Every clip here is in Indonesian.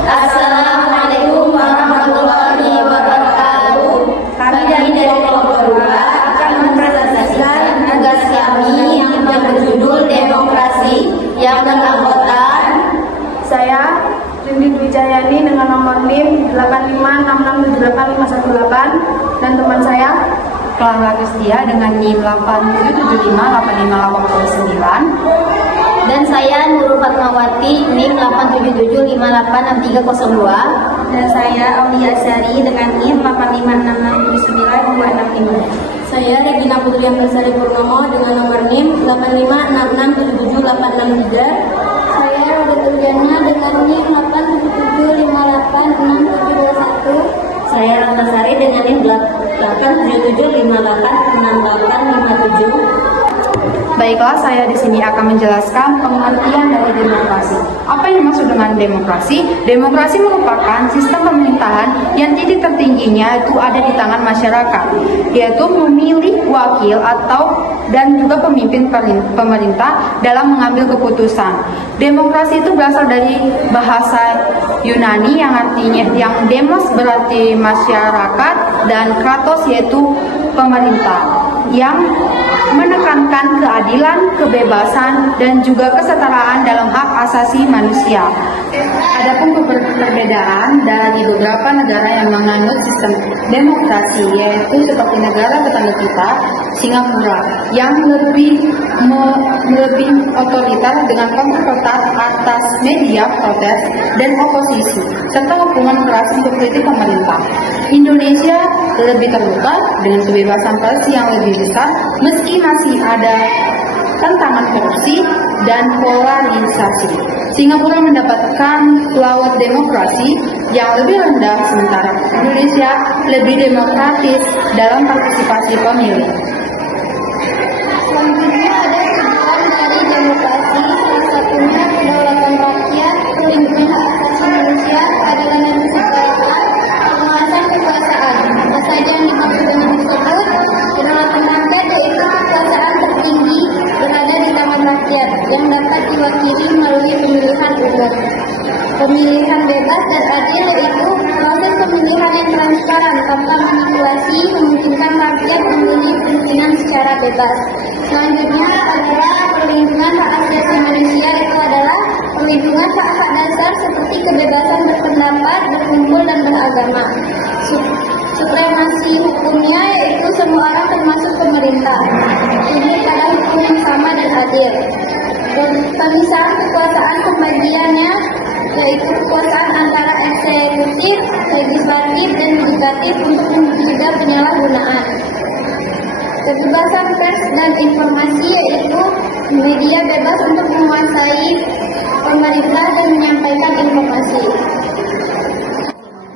Assalamualaikum warahmatullahi wabarakatuh. Kami dari kelompok 2 akan mempresentasikan tugas kami yang berjudul Demokrasi yang beranggotakan saya, Rindy Wijayani dengan nomor NIM 856678518 dan teman saya Clara Agustia dengan NIM 87758589 dan saya Nurul Fatmawati NIM 877586302 dan saya Aulia Sari dengan NIM 856699265. Saya Regina Putri Ambersari Purnomo dengan nomor NIM 856677863. Saya Roda Tuliana dengan NIM 877586721. Saya Ratnasari dengan NIM 877586857. Baiklah, saya di sini akan menjelaskan pengertian dari demokrasi. Apa yang dimaksud dengan demokrasi? Demokrasi merupakan sistem pemerintahan yang titik tertingginya itu ada di tangan masyarakat, yaitu memilih wakil dan juga pemimpin pemerintah dalam mengambil keputusan. Demokrasi itu berasal dari bahasa Yunani yang artinya demos berarti masyarakat dan kratos yaitu pemerintah, yang menekankan keadilan, kebebasan, dan juga kesetaraan dalam hak asasi manusia. Adapun perbedaan dari beberapa negara yang menganut sistem demokrasi, yaitu seperti negara tetangga kita, Singapura, yang lebih otoriter dengan kontrol ketat atas media, protes, dan oposisi, serta hukuman keras untuk kritik pemerintah. Indonesia lebih terbuka dengan kebebasan pers yang lebih besar, meski masih ada tantangan korupsi dan polarisasi. Singapura mendapatkan laut demokrasi yang lebih rendah, sementara Indonesia lebih demokratis dalam partisipasi pemilih. Selanjutnya ada tujuan dari demokrasi, salah satunya kedaulatan rakyat, perlindungan hak asasi manusia, keadilan dan kesetaraan, penguasaan kekuasaan. Apa saja yang dimaksud dengan tersebut? Kedaulatan rakyat yaitu kekuasaan tertinggi berada di tangan rakyat yang dapat diwakili melalui pemilihan umum. Pemilihan bebas dan adil yaitu proses pemilihan yang transparan tanpa manipulasi, memungkinkan rakyat memilih pimpinan secara bebas. Selanjutnya adalah perlindungan hak asasi manusia, itu adalah perlindungan hak-hak dasar seperti kebebasan berpendapat, berkumpul, dan beragama. Supremasi hukumnya yaitu semua orang termasuk pemerintah. Ini pada hukum yang sama dan adil. Pemisahan kekuasaan pembagiannya yaitu kekuasaan antara eksekutif, legislatif, dan yudikatif untuk mencegah penyalahgunaan. Kebebasan pers dan informasi yaitu media bebas untuk menguasai pemerintah dan menyampaikan informasi.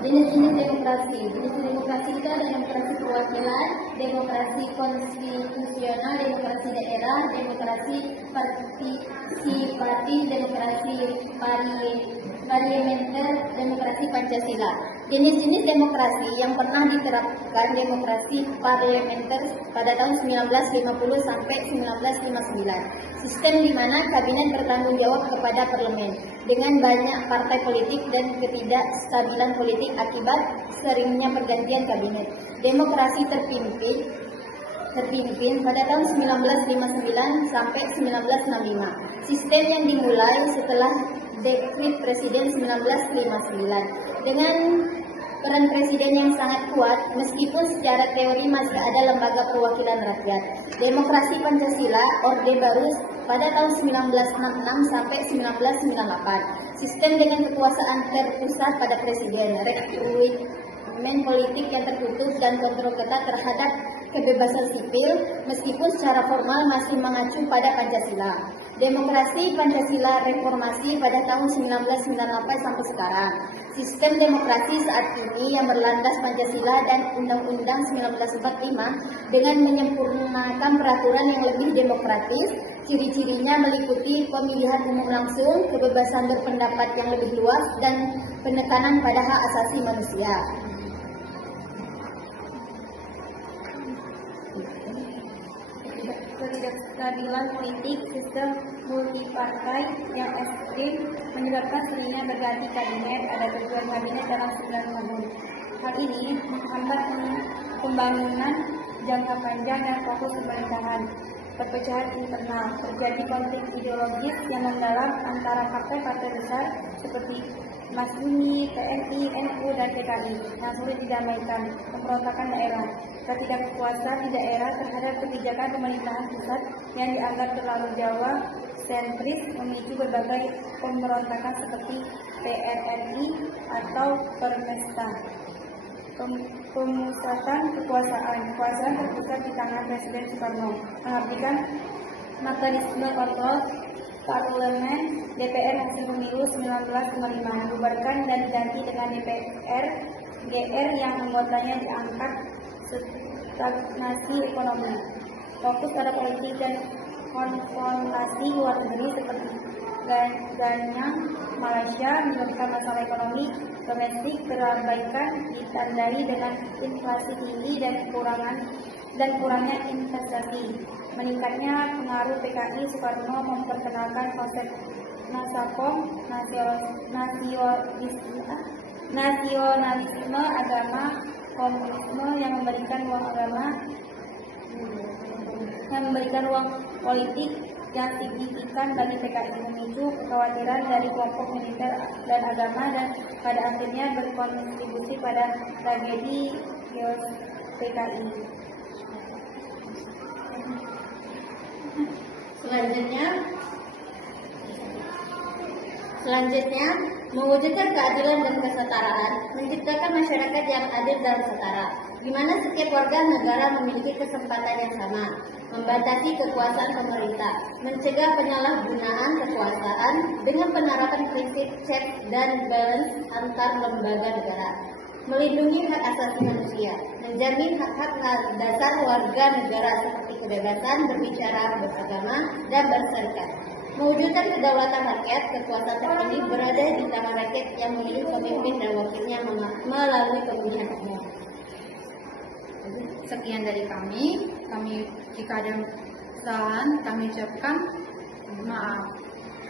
Jenis-jenis demokrasi. Jenis demokrasi itu ada demokrasi perwakilan, demokrasi konstitusional, demokrasi daerah, demokrasi partisipatif, demokrasi parlementer, demokrasi Pancasila. Jenis-jenis demokrasi yang pernah diterapkan demokrasi parlementer pada tahun 1950 sampai 1959. Sistem di mana kabinet bertanggung jawab kepada parlemen dengan banyak partai politik dan ketidakstabilan politik akibat seringnya pergantian kabinet. Demokrasi terpimpin pada tahun 1959 sampai 1965. Sistem yang dimulai setelah Dekret Presiden 1959 dengan peran presiden yang sangat kuat, meskipun secara teori masih ada lembaga perwakilan rakyat. Demokrasi Pancasila Orde Baru pada tahun 1966 sampai 1998. Sistem dengan kekuasaan terpusat pada presiden, rekrutmen politik yang tertutup dan kontrol ketat terhadap kebebasan sipil, meskipun secara formal masih mengacu pada Pancasila. Demokrasi Pancasila reformasi pada tahun 1998 sampai sekarang. Sistem demokrasi saat ini yang berlandas Pancasila dan Undang-Undang 1945 dengan menyempurnakan peraturan yang lebih demokratis. Ciri-cirinya meliputi pemilihan umum langsung, kebebasan berpendapat yang lebih luas, dan penekanan pada hak asasi manusia. Tidak keadilan politik, sistem multipartai yang ekstrim, menyebabkan seringnya berganti kabinet, ada tujuan kabinet dalam 9 tahun. Hal ini menghambat pembangunan jangka panjang dan fokus pemerintahan. Perpecahan internal, terjadi konflik ideologis yang mendalam antara partai-partai besar seperti Masyumi, TNI, NU, dan PKI yang sulit didamaikan. Pemberontakan daerah, ketika kekuasaan di daerah terhadap kebijakan pemerintahan pusat yang dianggap terlalu Jawa sentris memicu berbagai pemberontakan seperti PRRI atau Permesta. Pemusatan kekuasaan terpusat di tangan Presiden Soekarno, mengabdikan mekanisme kontrol parlemen DPR hasil pemilu 1955, membubarkan dan diganti dengan DPR GR yang anggotanya diangkat, stagnasi ekonomi, fokus pada politik dan konfrontasi luar negeri seperti Ganyang Malaysia, menyebabkan masalah ekonomi domestik terabaikan, ditandai dengan inflasi tinggi dan kurangnya investasi. Meningkatnya pengaruh PKI, Soekarno memperkenalkan konsep nasakom, nasionalisme agama, komunisme yang memberikan ruang politik yang signifikan bagi PKI, memicu kekhawatiran dari kelompok militer dan agama, dan pada akhirnya berkontribusi pada tragedi Chaos PKI. Selanjutnya, mewujudkan keadilan dan kesetaraan, menciptakan masyarakat yang adil dan setara, di mana setiap warga negara memiliki kesempatan yang sama, membatasi kekuasaan pemerintah, mencegah penyalahgunaan kekuasaan dengan penerapan prinsip check dan balance antar lembaga negara, melindungi hak asasi manusia, menjamin hak-hak dasar warga negara seperti kebebasan berbicara, beragama, dan berserikat. Mewujudkan kedaulatan rakyat, kekuasaan tertinggi berada di tangan rakyat yang memilih pemimpin dan wakilnya melalui pemilihan umum. Sekian dari kami jika ada kesalahan kami ucapkan maaf.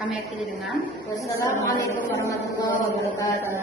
Kami akhiri dengan Wassalamualaikum warahmatullahi wabarakatuh.